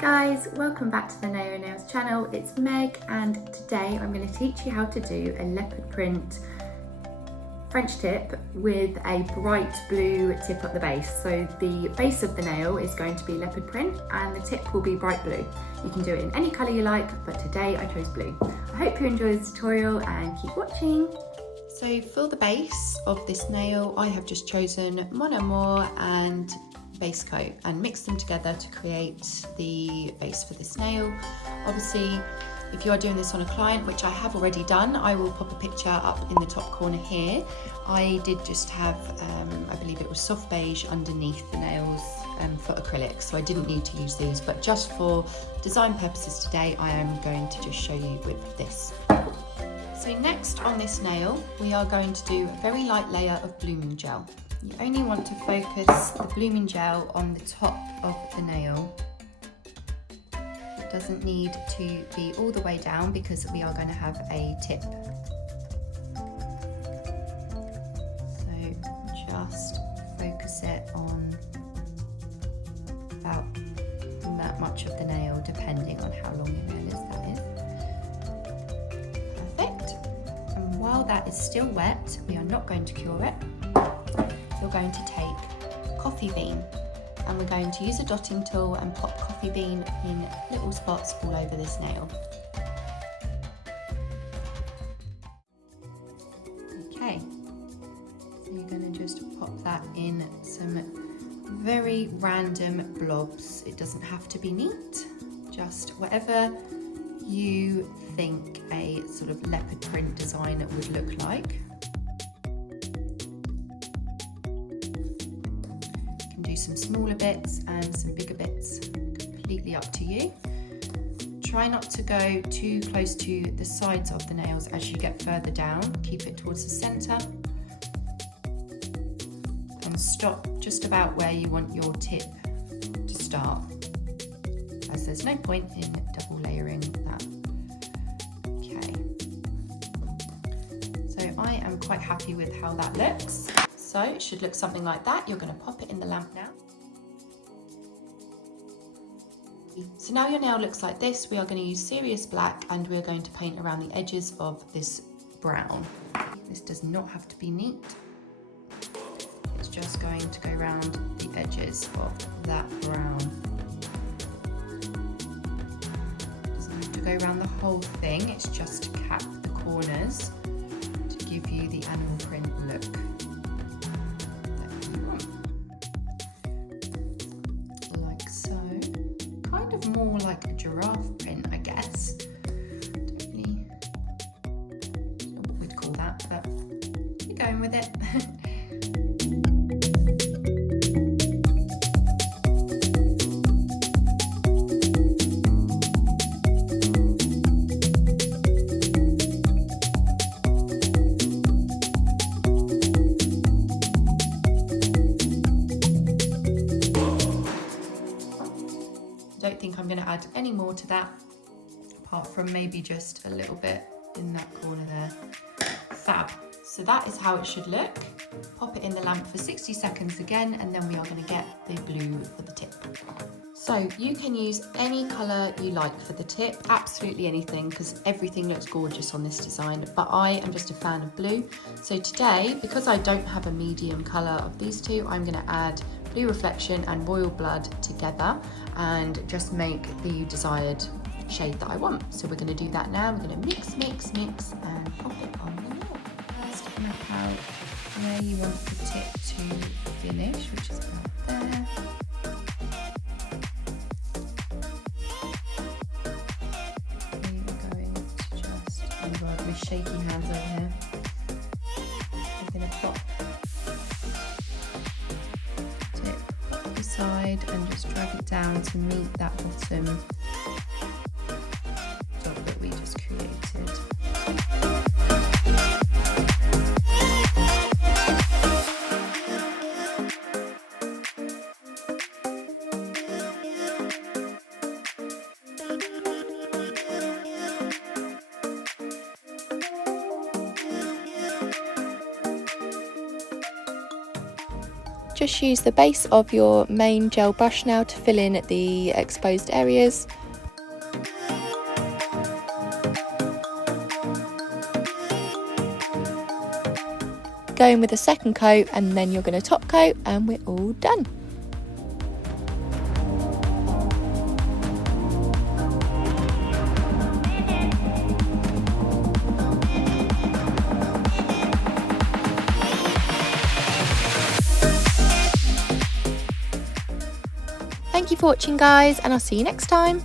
guys, welcome back to the Naio Nails channel. It's Meg and today I'm going to teach you how to do a leopard print French tip with a bright blue tip at the base. So the base of the nail is going to be leopard print and the tip will be bright blue. You can do it in any colour you like, but today I chose blue. I hope you enjoy this tutorial and keep watching. So for the base of this nail, I have just chosen Mon Amour and base coat and mix them together to create the base for this nail. Obviously, if you are doing this on a client, which I have already done, I will pop a picture up in the top corner here. I did just have, I believe it was soft beige underneath the nails for acrylic, so I didn't need to use these, but just for design purposes today, I am going to just show you with this. So next on this nail, we are going to do a very light layer of blooming gel. You only want to focus the blooming gel on the top of the nail. It doesn't need to be all the way down because we are going to have a tip. So just focus it on about that much of the nail, depending on how long your nail is, that is. Perfect. And while that is still wet, we are not going to cure it. We're going to take coffee bean and we're going to use a dotting tool and pop coffee bean in little spots all over this nail. Okay, so you're going to just pop that in some very random blobs. It doesn't have to be neat, just whatever you think a sort of leopard print design would look like. Do some smaller bits and some bigger bits, completely up to you. Try not to go too close to the sides of the nails as you get further down. Keep it towards the centre and stop just about where you want your tip to start, as there's no point in double layering that. Okay, so I am quite happy with how that looks. So it should look something like that. You're going to pop it in the lamp now. So now your nail looks like this. We are going to use serious black and we're going to paint around the edges of this brown. This does not have to be neat. It's just going to go around the edges of that brown. It doesn't have to go around the whole thing. It's just to cap the corners to give you the animal print look. More like a giraffe print, I guess. Don't really know what we'd call that, but we're going with it. I don't think I'm going to add any more to that, apart from maybe just a little bit in that corner there. Fab. So that is how it should look. Pop it in the lamp for 60 seconds again, and then we are going to get the blue for the tip. So you can use any colour you like for the tip, absolutely anything, because everything looks gorgeous on this design, but I am just a fan of blue. So today, because I don't have a medium colour of these two, I'm going to add blue reflection and royal blood together and just make the desired shade that I want. So we're going to do that now. We're going to mix and pop it on the nail. First, map out where you want the tip to finish, which is about there. We are going to just, oh God, my shaky hands over here. I'm going to pop side and just drag it down to meet that bottom dot that we just created. just use the base of your main gel brush now to fill in the exposed areas. Go in with a second coat and then you're going to top coat and we're all done. Thank you for watching guys, and I'll see you next time.